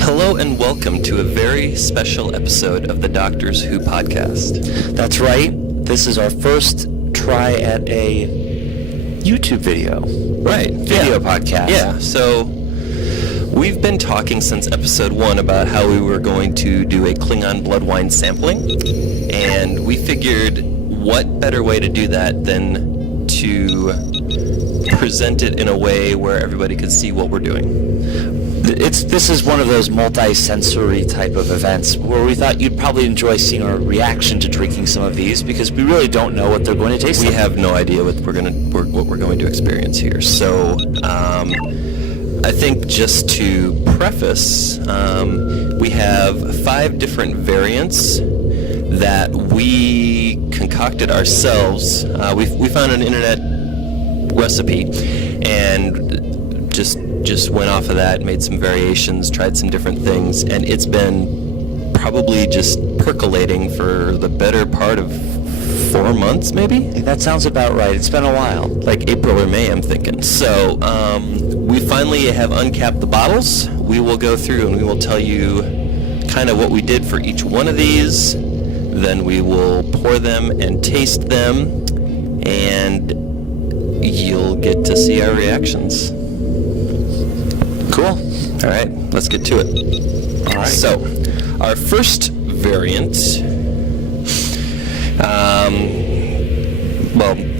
Hello and welcome to a very special episode of the Doctors Who podcast. That's right. This is our first try at a YouTube video. Right. Video podcast. Yeah. So we've been talking since episode 1 about how we were going to do a Klingon Bloodwine sampling, and we figured what better way to do that than to present it in a way where everybody could see what we're doing. This is one of those multi-sensory type of events where we thought you'd probably enjoy seeing our reaction to drinking some of these, because we really don't know what they're going to taste like. We have no idea what we're going to experience here. So I think just to preface, we have 5 different variants that we concocted ourselves. We found an internet recipe and just went off of that, made some variations, tried some different things, and it's been probably just percolating for the better part of 4 months, maybe? That sounds about right. It's been a while. Like April or May, I'm thinking. So we finally have uncapped the bottles. We will go through and we will tell you kind of what we did for each one of these. Then we will pour them and taste them, and you'll get to see our reactions. Cool. All right, let's get to it. All right. So, our first variant.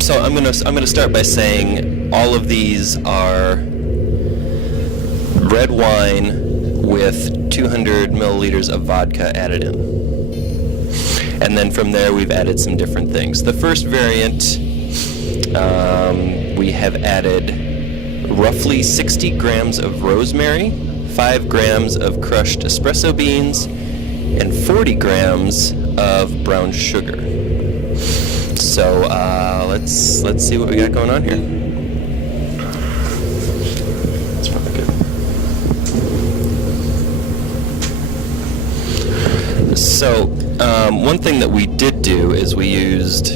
So I'm gonna start by saying all of these are red wine with 200 milliliters of vodka added in, and then from there we've added some different things. The first variant, we have added roughly 60 grams of rosemary, 5 grams of crushed espresso beans, and 40 grams of brown sugar. So let's see what we got going on here. That's probably good. So one thing that we did do is we used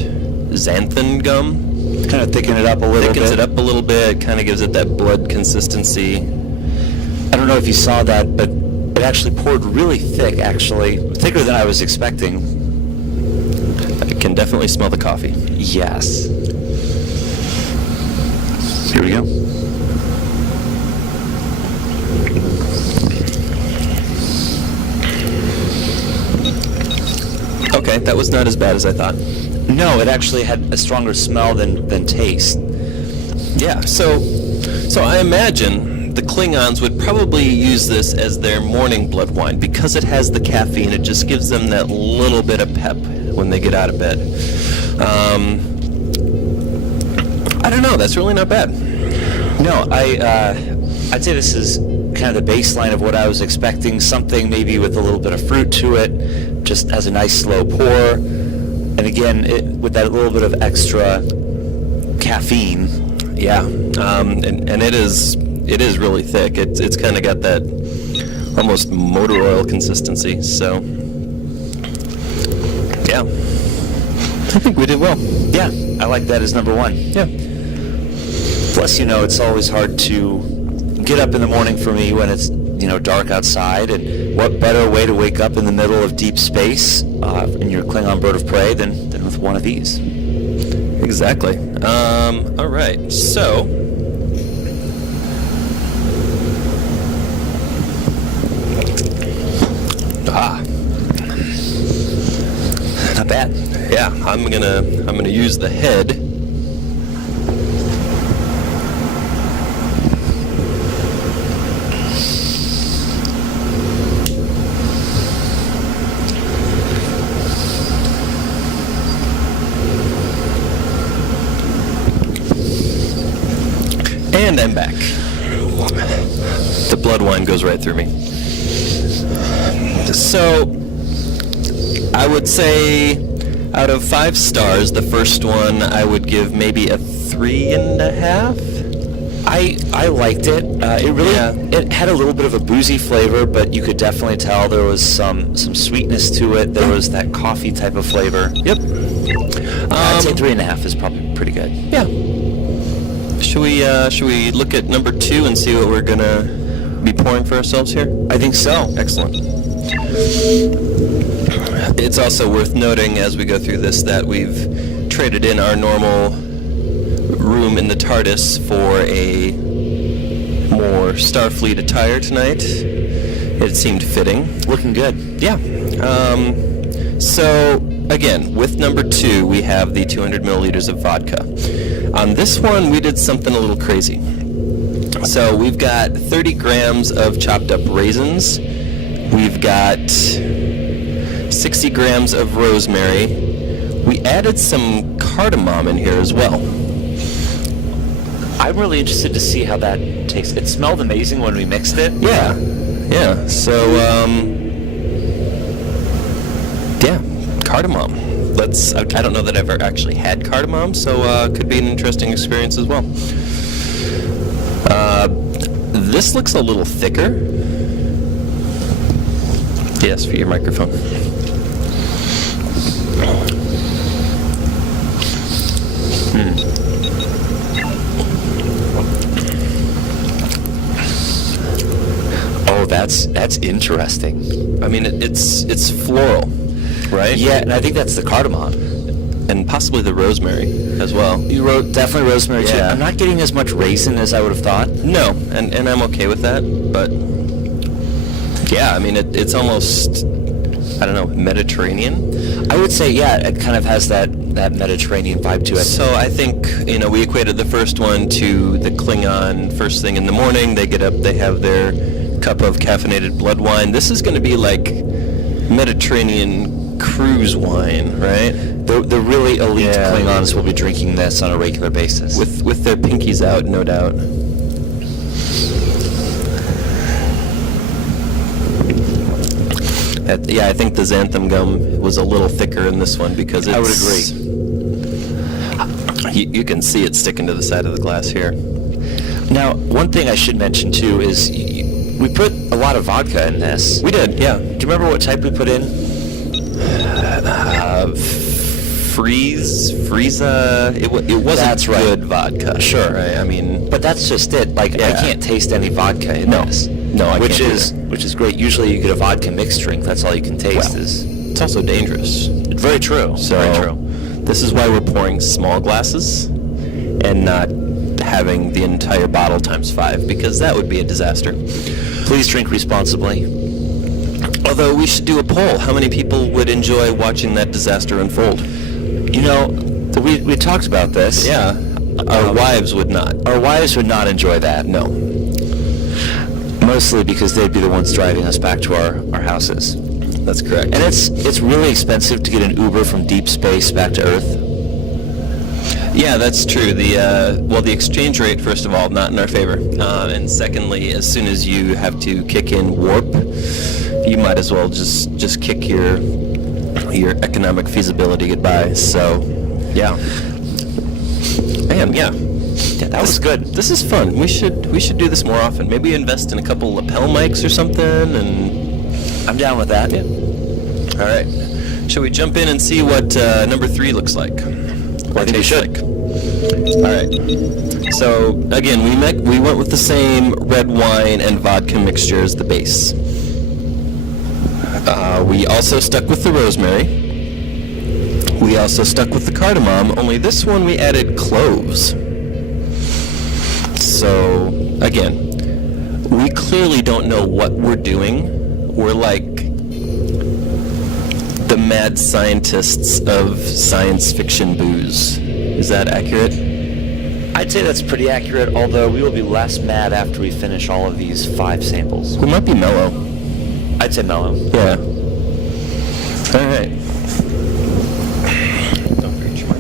xanthan gum. Kind of thicken it up a little bit. Thickens it up a little bit, kind of gives it that blood consistency. I don't know if you saw that, but it actually poured really thick, actually. Thicker than I was expecting. I can definitely smell the coffee. Yes. Here we go. Okay, that was not as bad as I thought. No, it actually had a stronger smell than taste. Yeah, so I imagine the Klingons would probably use this as their morning blood wine because it has the caffeine. It just gives them that little bit of pep when they get out of bed. I don't know. That's really not bad. No, I'd say this is kind of the baseline of what I was expecting. Something maybe with a little bit of fruit to it, just as a nice slow pour. And again, with that little bit of extra caffeine. Yeah, and it is really thick. It's kind of got that almost motor oil consistency. So yeah, I think we did well. Yeah, I like that as number 1. Yeah. Plus, it's always hard to get up in the morning for me when it's dark outside, and what better way to wake up in the middle of deep space in your Klingon bird of prey than with one of these. Exactly. All right, so not bad. Yeah, I'm gonna use the head. And I'm back. The blood wine goes right through me. So, I would say out of 5 stars, the first one I would give maybe a 3.5. I liked it. It had a little bit of a boozy flavor, but you could definitely tell there was some sweetness to it. There was that coffee type of flavor. Yep. I'd say 3.5 is probably pretty good. Yeah. Should we look at number 2 and see what we're gonna be pouring for ourselves here? I think so. Excellent. It's also worth noting as we go through this that we've traded in our normal room in the TARDIS for a more Starfleet attire tonight. It seemed fitting. Looking good. Yeah. So, again, with number 2, we have the 200 milliliters of vodka. On this one, we did something a little crazy. So we've got 30 grams of chopped up raisins. We've got 60 grams of rosemary. We added some cardamom in here as well. I'm really interested to see how that tastes. It smelled amazing when we mixed it. Yeah. Yeah. So, yeah, cardamom. I don't know that I've ever actually had cardamom, so it could be an interesting experience as well. This looks a little thicker. Yes, for your microphone. Oh, that's interesting. I mean, it's floral, right? Yeah, and I think that's the cardamom. And possibly the rosemary as well. You wrote definitely rosemary too. Yeah. I'm not getting as much raisin as I would have thought. No, and I'm okay with that, but yeah, I mean, it's almost, I don't know, Mediterranean? I would say, yeah, it kind of has that Mediterranean vibe to it. So I think, we equated the first one to the Klingon first thing in the morning. They get up, they have their cup of caffeinated blood wine. This is going to be like Mediterranean cruise wine, right? The really elite Klingons will be drinking this on a regular basis. With their pinkies out, no doubt. Yeah, I think the xanthan gum was a little thicker in this one because it's... I would agree. You can see it sticking to the side of the glass here. Now, one thing I should mention too is we put a lot of vodka in this. We did, yeah. Do you remember what type we put in? Frieza. It wasn't That's right. good vodka. Sure. Right? I mean, But that's just it. Like, Yeah. I can't taste any vodka in this. No, I which can't is great. Usually you get a vodka mixed drink. That's all you can taste. Well, Is it's also dangerous. very true. So very true. this is why we're pouring small glasses and not having the entire bottle times 5, because that would be a disaster. Please drink responsibly. Although we should do a poll. How many people would enjoy watching that disaster unfold? We talked about this. Yeah. Our wives would not. Our wives would not enjoy that. No. Mostly because they'd be the ones driving us back to our houses. That's correct. And it's really expensive to get an Uber from deep space back to Earth. Yeah, that's true. The exchange rate, first of all, not in our favor. And secondly, as soon as you have to kick in warp, you might as well just kick your economic feasibility goodbye. So, yeah. Man, yeah. Yeah, that was good. This is fun. We should do this more often. Maybe invest in a couple lapel mics or something. And I'm down with that. Yeah. All right. Shall we jump in and see what number 3 looks like? I think we should. All right. So again, we went with the same red wine and vodka mixture as the base. We also stuck with the rosemary. We also stuck with the cardamom, only this one we added cloves. So, again, we clearly don't know what we're doing. We're like the mad scientists of science fiction booze. Is that accurate? I'd say that's pretty accurate, although we will be less mad after we finish all of these 5 samples. We might be mellow. I'd say mellow. Yeah. All right. Don't reach Mark.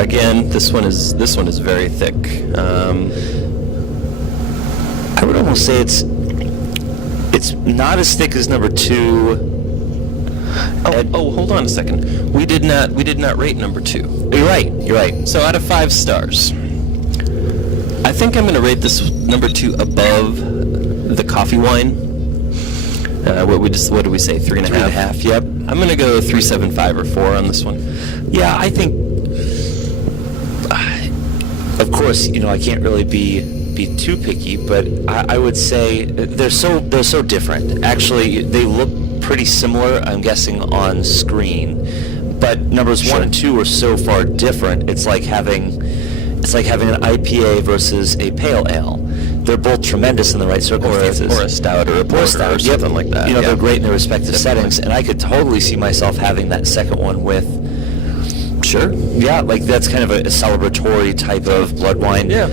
Again, this one is very thick. I would almost say it's not as thick as number 2. Oh, hold on a second. We did not rate number 2. You're right. So out of 5 stars, I think I'm going to rate this number 2 above the coffee wine. What did we say? 3.5. 3.5. Yep. I'm going to go 3.75 or 4 on this one. Yeah, I think course, I can't really be too picky, but I would say they're so different. Actually, they look pretty similar, I'm guessing, on screen, but numbers 1 and 2 are so far different. It's like having an IPA versus a pale ale. They're both tremendous in the right circumstances. Or a stout or a porter or something like that. They're great in their respective settings, and I could totally see myself having that second one with. Sure. Yeah, like that's kind of a celebratory type of blood wine. Yeah.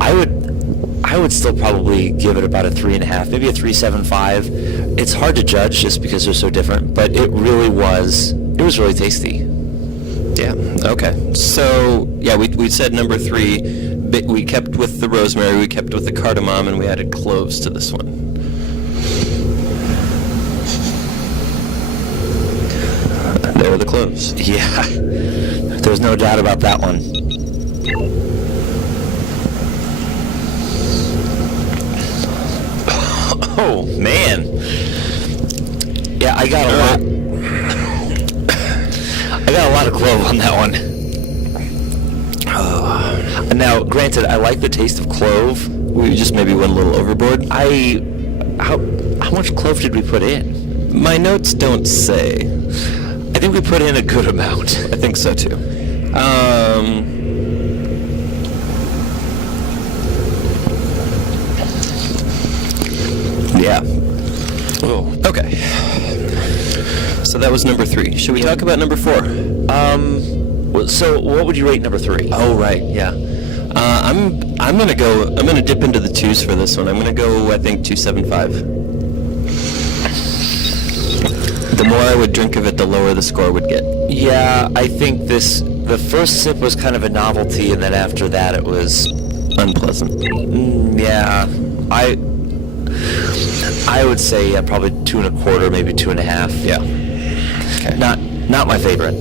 I would still probably give it about a 3.5, maybe a 3.75. It's hard to judge just because they're so different, but it was really tasty. Yeah. Okay. So yeah, we said number 3. We kept with the rosemary, we kept with the cardamom, and we added cloves to this one. There are the cloves. Yeah. There's no doubt about that one. Oh man. Yeah, I got a lot of clove on that one. Now, granted, I like the taste of clove. We just maybe went a little overboard. How much clove did we put in? My notes don't say. I think we put in a good amount. I think so too. Yeah. Oh, okay. So that was number 3. Should we talk about number 4? So what would you rate number 3? Oh, right, yeah. I'm gonna dip into the 2s for this one. I'm gonna go, I think, 2.75. The more I would drink of it, the lower the score would get. Yeah, I think the first sip was kind of a novelty, and then after that it was unpleasant. Yeah, I would say probably 2.25, maybe 2.5. Yeah. Okay. Not my favorite.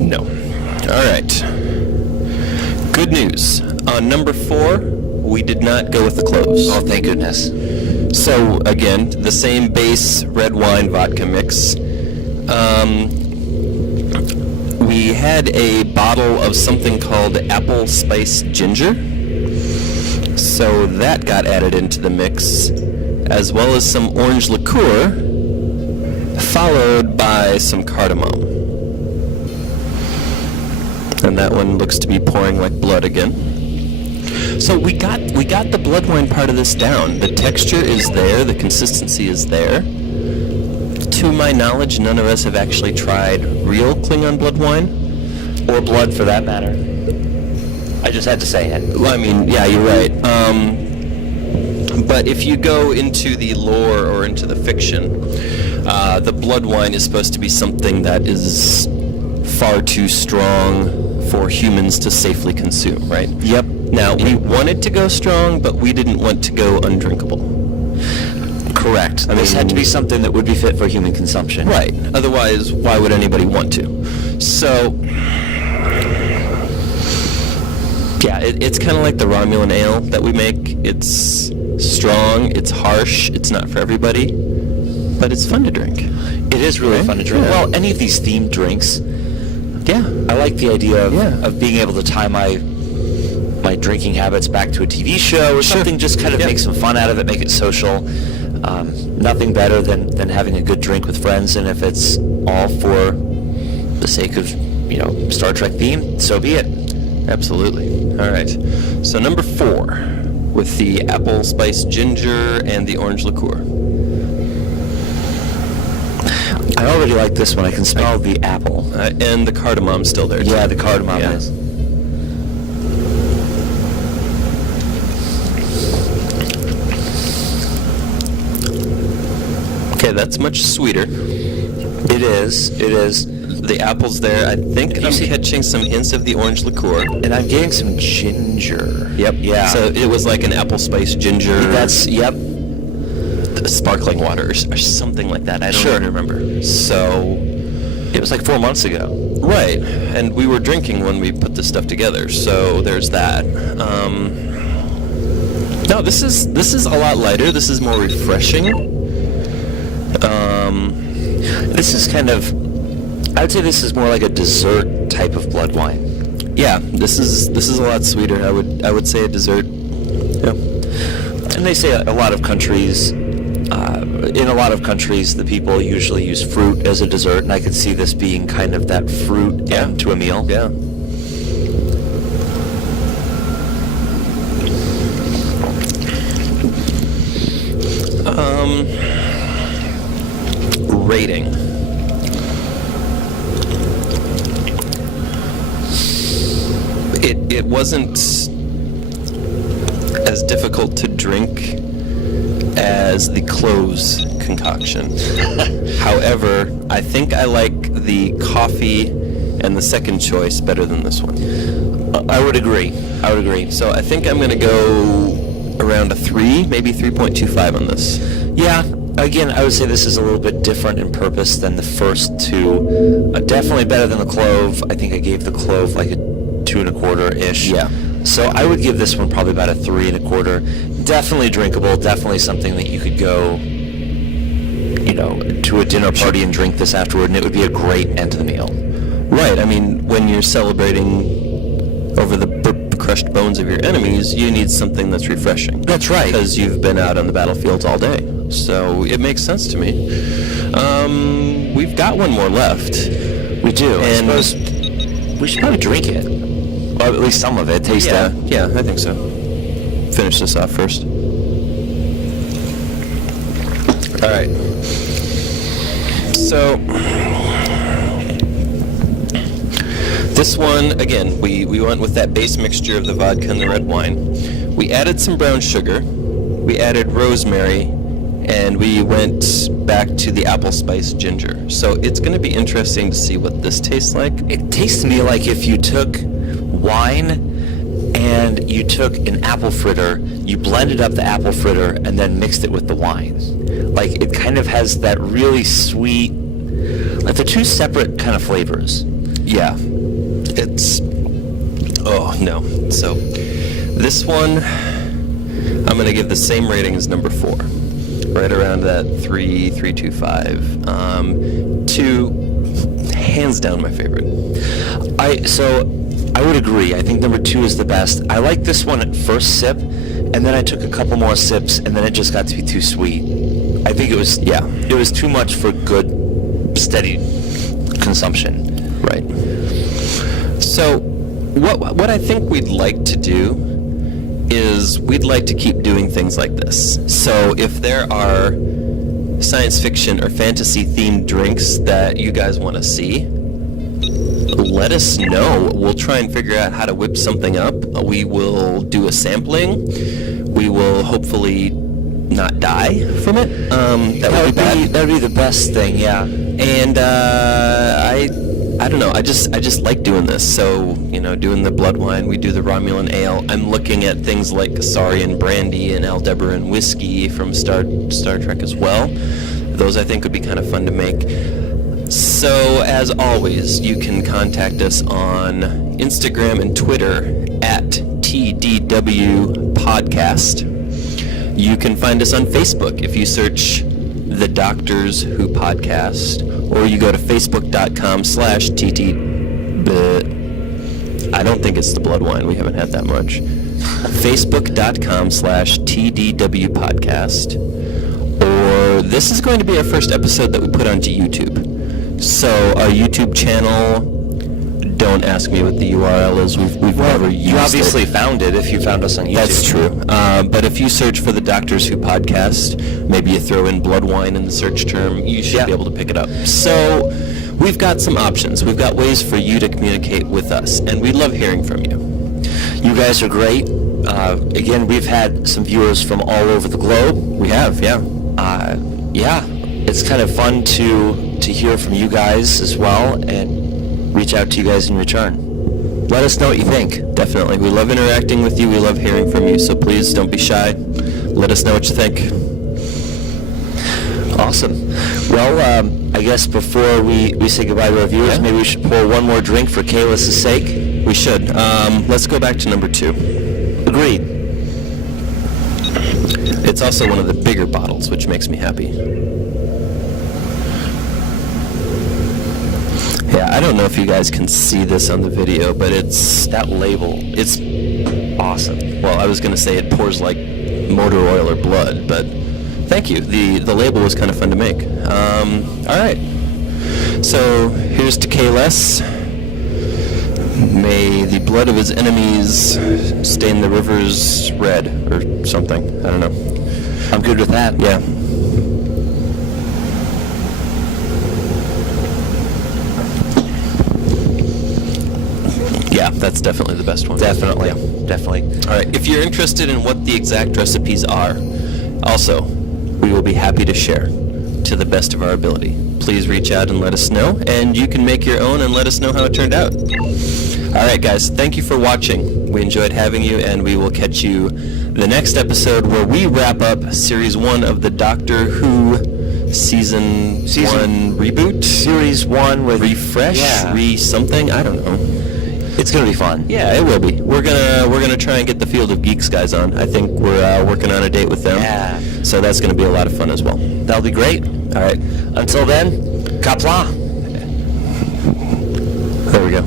No. All right. Good news. On number 4, we did not go with the cloves. Oh, thank goodness. So, again, the same base red wine vodka mix. We had a bottle of something called apple spice ginger. So that got added into the mix, as well as some orange liqueur, followed by some cardamom. And that one looks to be pouring like blood again. So we got the blood wine part of this down. The texture is there, the consistency is there. To my knowledge, none of us have actually tried real Klingon blood wine. Or blood, for that matter. I just had to say it. Well, I mean, yeah, you're right. But if you go into the lore or into the fiction, the blood wine is supposed to be something that is far too strong for humans to safely consume, right? Yep. Now, we wanted to go strong, but we didn't want to go undrinkable. Correct. This had to be something that would be fit for human consumption. Right. Otherwise, why would anybody want to? So, yeah, it's kind of like the Romulan ale that we make. It's strong, it's harsh, it's not for everybody, but it's fun to drink. It is really fun to drink. Yeah. Well, any of these themed drinks, yeah, I like the idea of being able to tie my drinking habits back to a TV show or something, just kind of make some fun out of it, make it social. Nothing better than having a good drink with friends, and if it's all for the sake of, Star Trek theme, so be it. Absolutely. All right. So number 4, with the apple spice ginger and the orange liqueur. I already like this one. I can smell the apple. And the cardamom's still there, too. Yeah, the cardamom is. Okay, that's much sweeter. It is. The apple's there. I think I'm catching some hints of the orange liqueur. And I'm getting some ginger. Yep. Yeah. So it was like an apple spice ginger. Yep. Sparkling water or something like that. I don't even remember. So it was like 4 months ago. Right. And we were drinking when we put this stuff together. So there's that. No, this is a lot lighter. This is more refreshing. This is kind of, I would say this is more like a dessert type of blood wine. Yeah, this is a lot sweeter. I would say a dessert. Yeah. And they say a lot of countries, in a lot of countries, the people usually use fruit as a dessert, and I could see this being kind of that fruit end to a meal. Yeah. Rating. It wasn't as difficult to drink as the cloves concoction. However, I think I like the coffee and the second choice better than this one. I would agree. So I think I'm going to go around a 3, maybe 3.25 on this. Yeah. Again, I would say this is a little bit different in purpose than the first two. Definitely better than the clove. I think I gave the clove like a 2.25-ish. Yeah. So I would give this one probably about a 3.25. Definitely drinkable. Definitely something that you could go, to a dinner party and drink this afterward, and it would be a great end to the meal. Right. I mean, when you're celebrating over the crushed bones of your enemies, you need something that's refreshing. That's right. Because you've been out on the battlefields all day. So it makes sense to me. We've got one more left. We do. And I suppose we should probably drink it. Or at least some of it. Taste it. Yeah, I think so. Finish this off first. All right. So this one, again, we went with that base mixture of the vodka and the red wine. We added some brown sugar. We added rosemary. And we went back to the apple spice ginger. So it's going to be interesting to see what this tastes like. It tastes to me like if you took wine and you took an apple fritter, you blended up the apple fritter and then mixed it with the wine. Like it kind of has that really sweet, like they're two separate kind of flavors. Yeah. Oh no. So this one, I'm going to give the same rating as number 4. Right around that 3.25. 2, hands down my favorite. I would agree. I think number 2 is the best. I like this one at first sip, and then I took a couple more sips, and then it just got to be too sweet. I think it was too much for good, steady consumption. Right. So, what I think we'd like to do is we'd like to keep doing things like this. So if there are science fiction or fantasy themed drinks that you guys want to see, let us know. We'll try and figure out how to whip something up. We will do a sampling. We will hopefully not die from it. That would be the best thing, yeah. And I don't know. I just like doing this. So, doing the Bloodwine, we do the Romulan Ale. I'm looking at things like Kasarian brandy and Aldebaran whiskey from Star Trek as well. Those I think would be kind of fun to make. So, as always, you can contact us on Instagram and Twitter at TDW Podcast. You can find us on Facebook if you search The Doctors Who Podcast, or you go to facebook.com/TT. I don't think it's the Bloodwine. We haven't had that much. Facebook.com/TDW Podcast. Or this is going to be our first episode that we put onto YouTube. So our YouTube channel, don't ask me what the URL is. We've never used it. You obviously found it if you found us on YouTube. That's true. But if you search for the Doctors Who Podcast, maybe you throw in Bloodwine in the search term, you should be able to pick it up. So we've got some options. We've got ways for you to communicate with us, and we love hearing from you. You guys are great. Again, we've had some viewers from all over the globe. We have, yeah. It's kind of fun to hear from you guys as well and reach out to you guys in return. Let us know what you think. Definitely. We love interacting with you. We love hearing from you. So please don't be shy. Let us know what you think. Awesome. Well, I guess before we say goodbye to our viewers, maybe we should pour one more drink for Kahless' sake. We should. Let's go back to number 2. Agreed. It's also one of the bigger bottles, which makes me happy. Yeah, I don't know if you guys can see this on the video, but it's That label, it's awesome. well, I was going to say it pours like motor oil or blood, but thank you. The label was kind of fun to make. All right. So here's to Kahless. May the blood of his enemies stain the rivers red, or something. I don't know. I'm good with that. Yeah. Yeah, that's definitely the best one. Definitely. Yeah. Definitely. All right. If you're interested in what the exact recipes are, also, we will be happy to share to the best of our ability. Please reach out and let us know, and you can make your own and let us know how it turned out. All right, guys. Thank you for watching. We enjoyed having you, and we will catch you the next episode where we wrap up Series 1 of the Doctor Who Season 1 reboot? Series 1 with... Refresh? Yeah. Re-something? I don't know. It's going to be fun. Yeah, it will be. We're gonna try and get the Field of Geeks guys on. I think we're working on a date with them. Yeah. So that's gonna be a lot of fun as well. That'll be great. All right. Until then, Kapla. There we go.